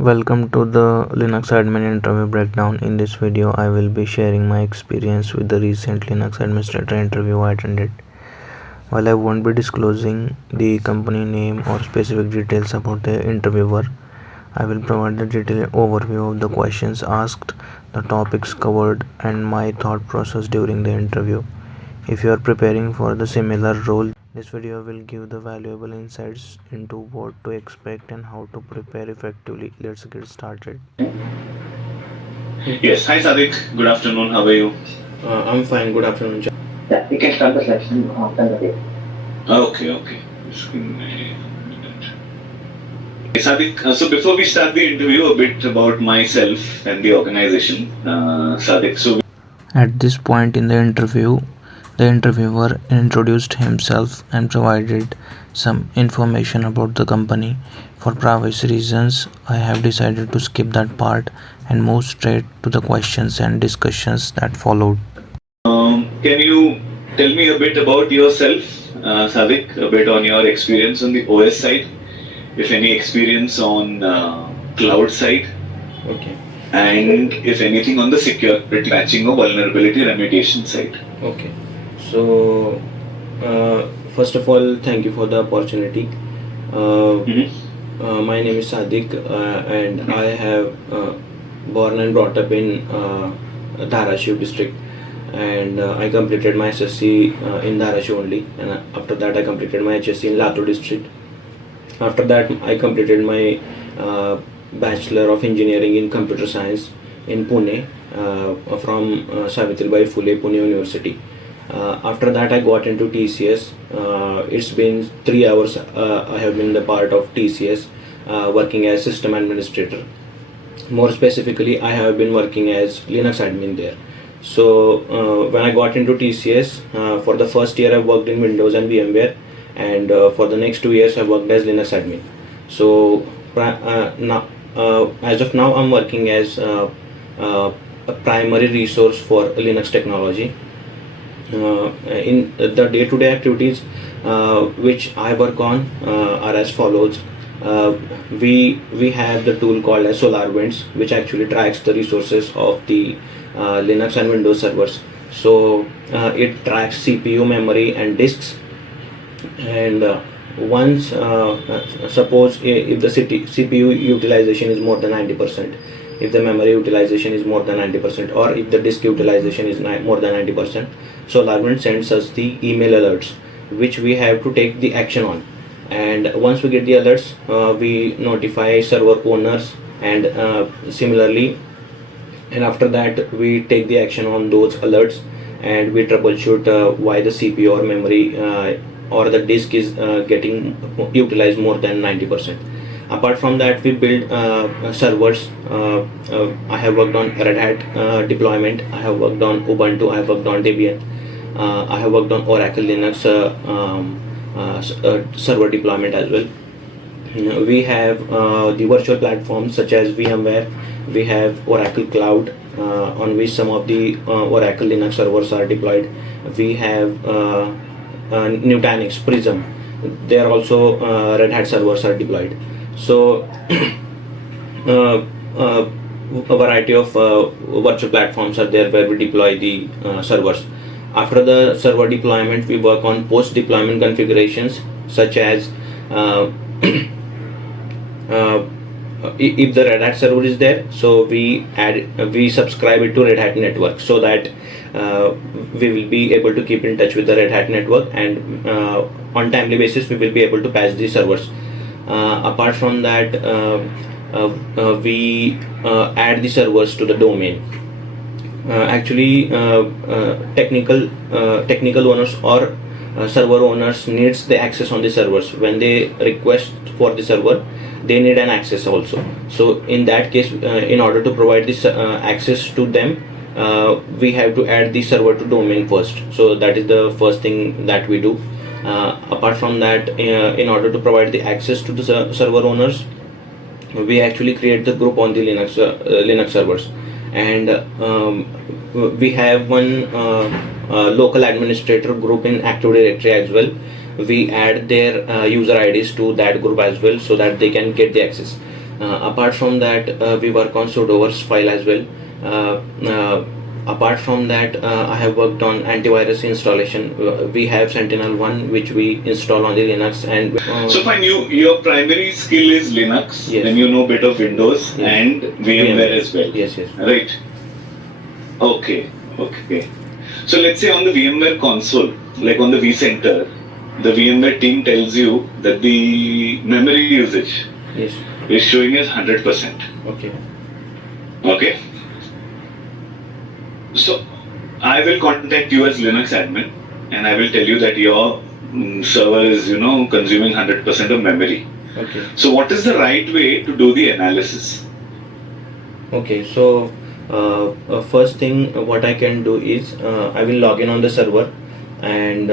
Welcome to the Linux admin interview breakdown. In this video, I will be sharing my experience with the recent Linux administrator interview I attended. While I won't be disclosing the company name or specific details about the interviewer, I will provide a detailed overview of the questions asked, the topics covered, and my thought process during the interview. If you are preparing for the similar role, this video will give the valuable insights into what to expect and how to prepare effectively. Let's get started. Yes, hi Sadik. Good afternoon. How are you? I'm fine. Good afternoon. Yeah, we can start the session after the day. Okay. Just give me a minute. Okay, Sadik, so before we start the interview, a bit about myself and the organization. Sadik, so At this point in the interview, the interviewer introduced himself and provided some information about the company. For privacy reasons, I have decided to skip that part and move straight to the questions and discussions that followed. can you tell me a bit about yourself, Sadik, a bit on your experience on the OS side, if any experience on cloud side? Okay. And if anything on the security patching or vulnerability remediation side. Okay. So, first of all, thank you for the opportunity. My name is Sadik, and I have born and brought up in Dharashiv district, and I completed my SSC in Dharashiv only, and after that I completed my HSC in Latur district. After that I completed my Bachelor of Engineering in Computer Science in Pune from Savitribai Phule Pune University. After that I got into TCS. It's been 3 hours I have been the part of TCS, working as system administrator. More specifically, I have been working as Linux admin there. So when I got into TCS, for the first year I worked in Windows and VMware, and for the next 2 years I worked as Linux admin. So now, as of now, I'm working as a primary resource for Linux technology. In the day-to-day activities which I work on are as follows. We have the tool called as SolarWinds, which actually tracks the resources of the Linux and Windows servers. So it tracks CPU, memory, and disks. And once suppose if the CPU utilization is more than 90%, if the memory utilization is more than 90%, or if the disk utilization is more than 90%, SolarWinds sends us the email alerts, which we have to take the action on. And once we get the alerts, we notify server owners, and similarly, and after that we take the action on those alerts, and we troubleshoot why the CPU or memory or the disk is getting utilized more than 90%. Apart from that, we build servers. I have worked on Red Hat deployment, I have worked on Ubuntu, I have worked on Debian, I have worked on Oracle Linux server deployment as well. We have the virtual platforms such as VMware, we have Oracle Cloud, on which some of the Oracle Linux servers are deployed. We have Nutanix, Prism, there also Red Hat servers are deployed. So a variety of virtual platforms are there where we deploy the servers. After the server deployment, we work on post deployment configurations, such as if the Red Hat server is there, so we subscribe it to Red Hat network, so that we will be able to keep in touch with the Red Hat network, and on timely basis we will be able to patch the servers. Apart from that, we add the servers to the domain. Actually, technical owners or server owners needs the access on the servers. When they request for the server, they need an access also. So in that case, in order to provide this access to them, we have to add the server to domain first. So that is the first thing that we do. Apart from that, in order to provide the access to the server owners, we actually create the group on the Linux servers, and we have one local administrator group in Active Directory as well. We add their user IDs to that group as well, so that they can get the access. Apart from that, we work on sudoers file as well. Apart from that, I have worked on antivirus installation. We have Sentinel-1 which we install on the Linux, and So fine, your primary skill is Linux, Yes. then you know a bit of Windows Yes. and VMware as well. Yes, yes. Right. Okay. So let's say on the VMware console, like on the vCenter, the VMware team tells you that the memory usage Yes. is showing as 100%. Okay. Okay. So I will contact you as Linux admin and I will tell you that your server is, consuming 100% of memory. Okay. So what is the right way to do the analysis? Okay. So first thing what I can do is I will log in on the server, and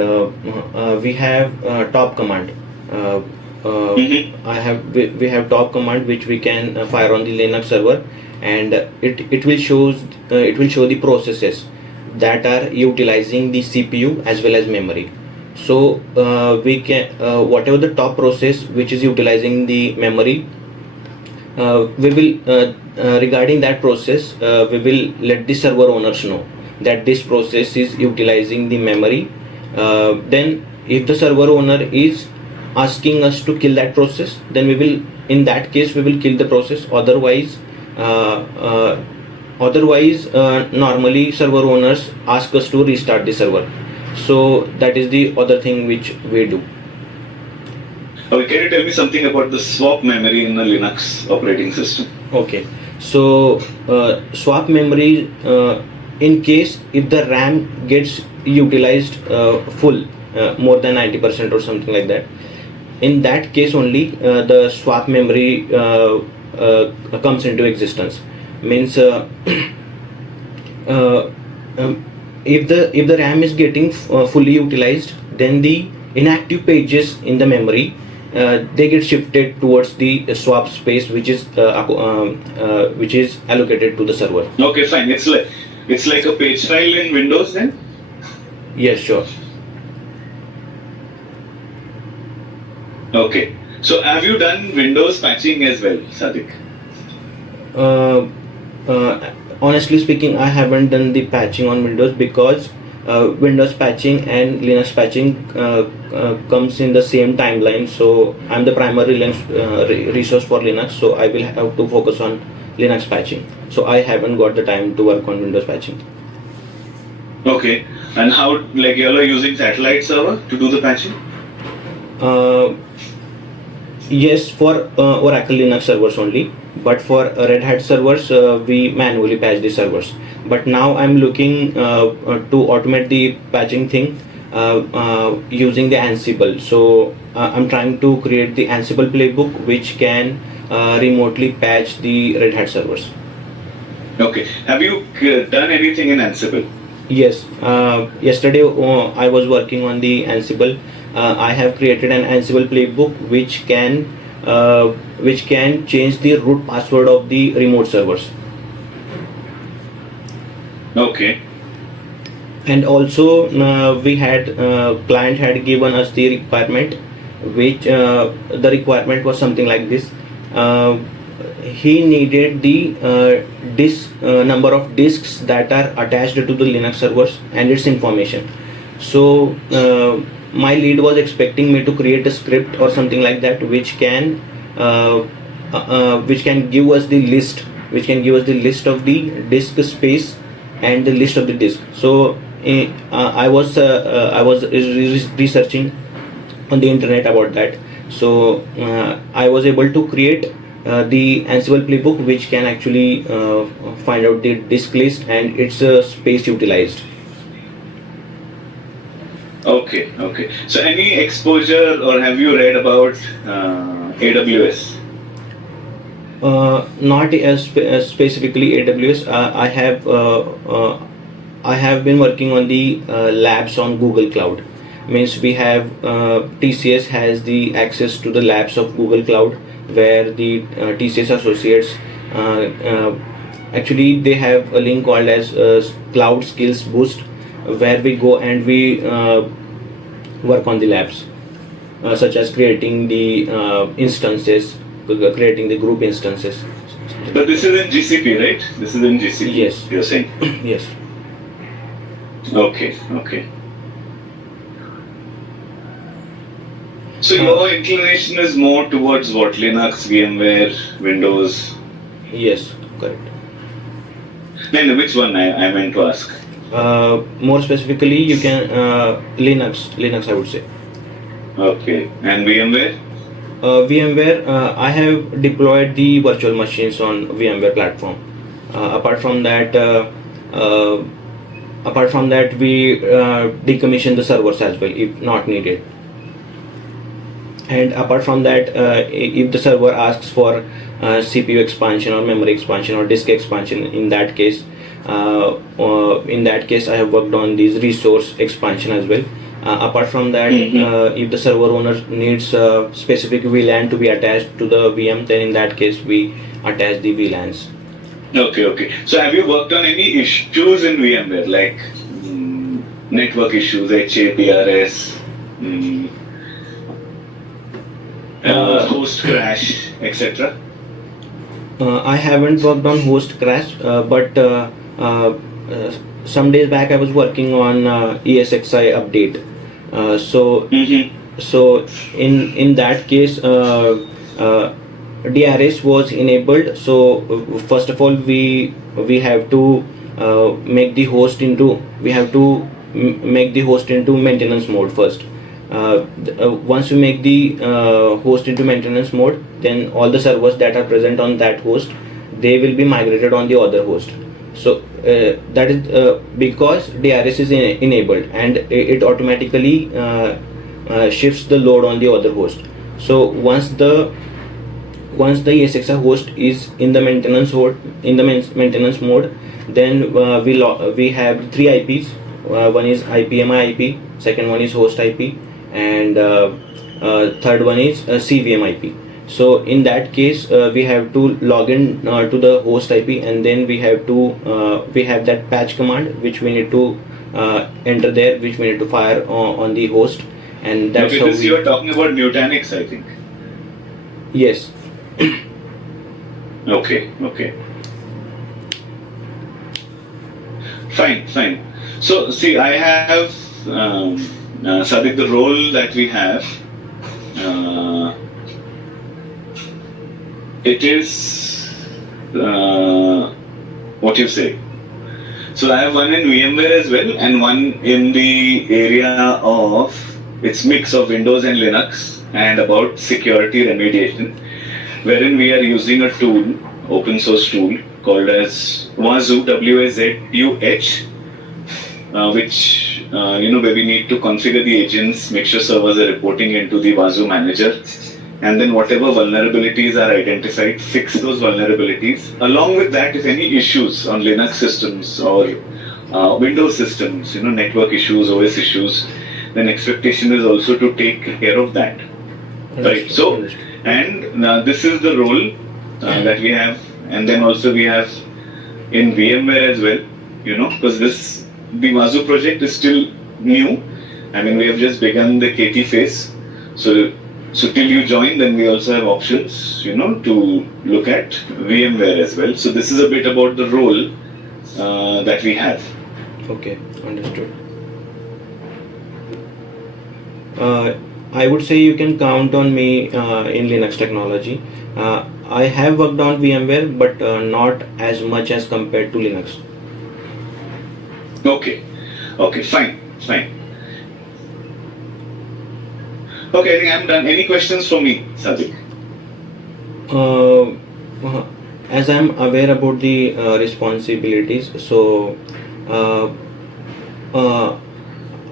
we have top command. We have top command which we can fire on the Linux server, and it will show the processes that are utilizing the CPU as well as memory. So we can whatever the top process which is utilizing the memory, we will regarding that process we will let the server owners know that this process is utilizing the memory. Then if the server owner is asking us to kill that process, then in that case we will kill the process. Otherwise normally server owners ask us to restart the server. So that is the other thing which we do. Okay, can you tell me something about the swap memory in the Linux operating system? Okay, so swap memory, in case if the RAM gets utilized full, more than 90% or something like that, in that case only the swap memory comes into existence. Means if the RAM is getting fully utilized, then the inactive pages in the memory they get shifted towards the swap space which is allocated to the server. Okay, fine. It's like a page file in Windows then? Yes, sure. Okay. So have you done Windows patching as well, Sadiq? Honestly speaking, I haven't done the patching on Windows because Windows patching and Linux patching comes in the same timeline. So I'm the primary resource for Linux, so I will have to focus on Linux patching. So I haven't got the time to work on Windows patching. Okay. And how, like you are using satellite server to do the patching? Yes, for Oracle Linux servers only, but for Red Hat servers we manually patch the servers. But now I'm looking to automate the patching thing using the Ansible. So I'm trying to create the Ansible playbook which can remotely patch the Red Hat servers. Okay. Have you done anything in Ansible? Yes, yesterday I was working on the Ansible. I have created an Ansible playbook which can change the root password of the remote servers. Okay. And also we had client had given us the requirement, which the requirement was something like this. He needed the number of disks that are attached to the Linux servers and its information. So my lead was expecting me to create a script or something like that which can give us the list of the disk space and the list of the disk. So I was researching on the internet about that. So I was able to create the Ansible playbook which can actually find out the disk list and its space utilized. Okay. So any exposure or have you read about AWS? Not specifically AWS. I have been working on the labs on Google Cloud. Means we have TCS has the access to the labs of Google Cloud, where the TCS associates actually they have a link called as Cloud Skills Boost, where we go and we work on the labs such as creating the instances creating the group instances. But this is in GCP, right? This is in GCP. Yes. You're saying. Yes. Okay. So your inclination is more towards what? Linux, VMware, Windows? Yes, correct. Then which one I meant to ask? More specifically, you can Linux I would say. Okay. And VMware? VMware, I have deployed the virtual machines on VMware platform. Apart from that, we decommission the servers as well if not needed. And apart from that, if the server asks for CPU expansion or memory expansion or disk expansion, in that case I have worked on these resource expansion as well. Apart from that, if the server owner needs specific VLAN to be attached to the VM, then in that case we attach the VLANs. Okay. So have you worked on any issues in VMware, like network issues, HA, PRS, host crash, etc.? I haven't worked on host crash, but some days back I was working on ESXi update. So in that case, DRS was enabled. So first of all, we have to make the host into maintenance mode first. Once we make the host into maintenance mode, then all the servers that are present on that host, they will be migrated on the other host. So that is because DRS is enabled, and it automatically shifts the load on the other host. So once the ESXi host is in the maintenance mode, then we have three IPs. One is IPMI IP, second one is host IP, and third one is CVM IP. So in that case, we have to log in to the host IP, and then we have that patch command which we need to enter there, which we need to fire on the host, and that's how you are talking about Nutanix, I think. Yes. Okay. Fine. So see, I have Sadiq, the role that we have. It is what you say. So I have one in VMware as well, and one in the area of its mix of Windows and Linux, and about security remediation, wherein we are using a tool, open source tool called as Wazoo, WAZUH, which where we need to configure the agents, make sure servers are reporting into the Wazoo manager, and then whatever vulnerabilities are identified, fix those vulnerabilities. Along with that, if any issues on Linux systems or Windows systems, network issues, OS issues, then expectation is also to take care of that. Right. So, and this is the role that we have, and then also we have in VMware as well, because the Wazoo project is still new. I mean, we have just begun the KT phase. So till you join, then we also have options, to look at VMware as well. So this is a bit about the role that we have. Okay, understood. I would say you can count on me in Linux technology. I have worked on VMware, but not as much as compared to Linux. Okay, fine. Okay, I think I'm done. Any questions for me, Sadiq? As I'm aware about the responsibilities, so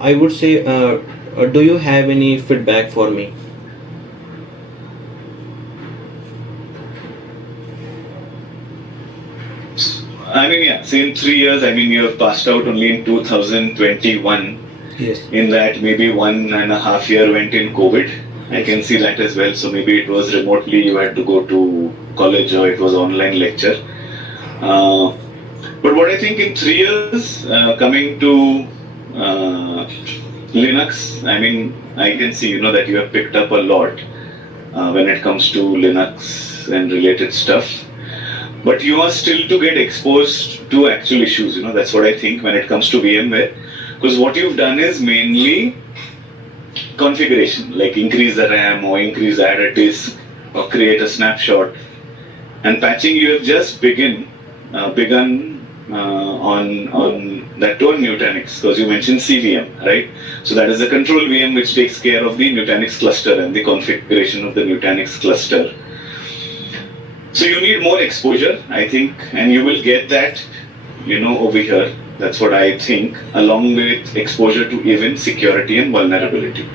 I would say, do you have any feedback for me? I mean, yeah, so in 3 years, I mean, you have passed out only in 2021. Yes. In that, maybe 1.5 year went in COVID. I can see that as well. So maybe it was remotely, you had to go to college, or it was online lecture. But what I think in 3 years, coming to Linux, I mean, I can see, that you have picked up a lot. when it comes to Linux and related stuff. But you are still to get exposed to actual issues. That's what I think when it comes to VMware. Because what you've done is mainly configuration, like increase the RAM or add a disk or create a snapshot. And patching you have just begun on that to Nutanix, because you mentioned CVM, right? So that is the control VM which takes care of the Nutanix cluster and the configuration of the Nutanix cluster. So you need more exposure, I think, and you will get that, over here. That's what I think, along with exposure to even security and vulnerability.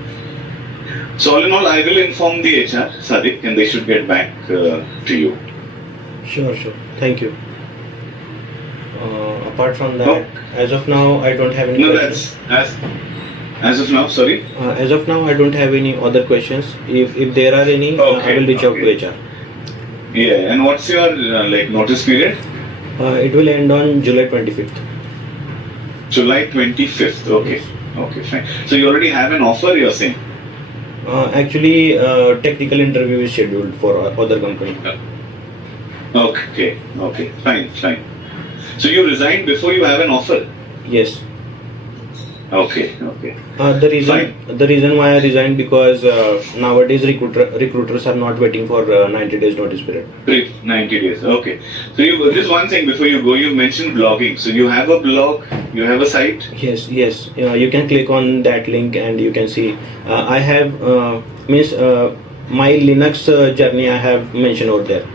So all in all, I will inform the HR, Sadiq, and they should get back to you. Sure. Thank you. Apart from that, as of now, I don't have any questions. As of now, sorry? As of now, I don't have any other questions. If there are any, I will reach out to HR. Yeah, and what's your notice period? It will end on July 25th. July 25th, okay. Yes. Okay, fine. So you already have an offer, you're saying? Actually, technical interview is scheduled for other company. Okay, fine. So you resigned before you have an offer? Yes. Okay. The reason why I resigned, because nowadays recruiters are not waiting for 90 days notice period. 90 days, okay. So just one thing before you go, you mentioned blogging. So you have a blog, you have a site? Yes. You can click on that link and you can see. I have my Linux journey I have mentioned over there.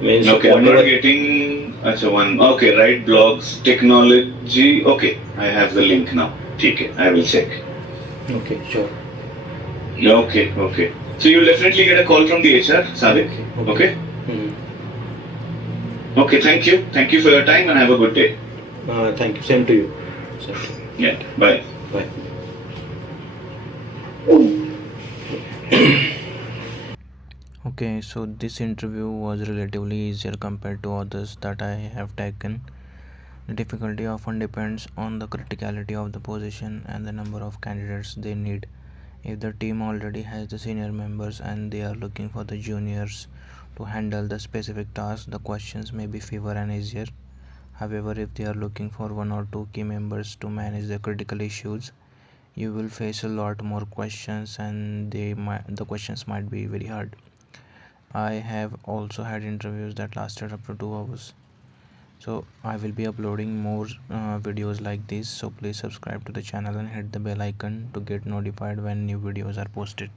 Okay, I'm not getting one. Okay, right, blogs, technology. Okay, I have the link now. Okay, I will check. Okay, sure. Okay. So you'll definitely get a call from the HR, Sadiq. Okay? Mm-hmm. Okay, thank you. Thank you for your time and have a good day. Thank you. Same to you. Yeah, bye. Bye. Okay, so this interview was relatively easier compared to others that I have taken. The difficulty often depends on the criticality of the position and the number of candidates they need. If the team already has the senior members and they are looking for the juniors to handle the specific task, the questions may be fewer and easier. However, if they are looking for one or two key members to manage the critical issues, you will face a lot more questions and the questions might be very hard. I have also had interviews that lasted up to 2 hours. So I will be uploading more videos like this, so please subscribe to the channel and hit the bell icon to get notified when new videos are posted.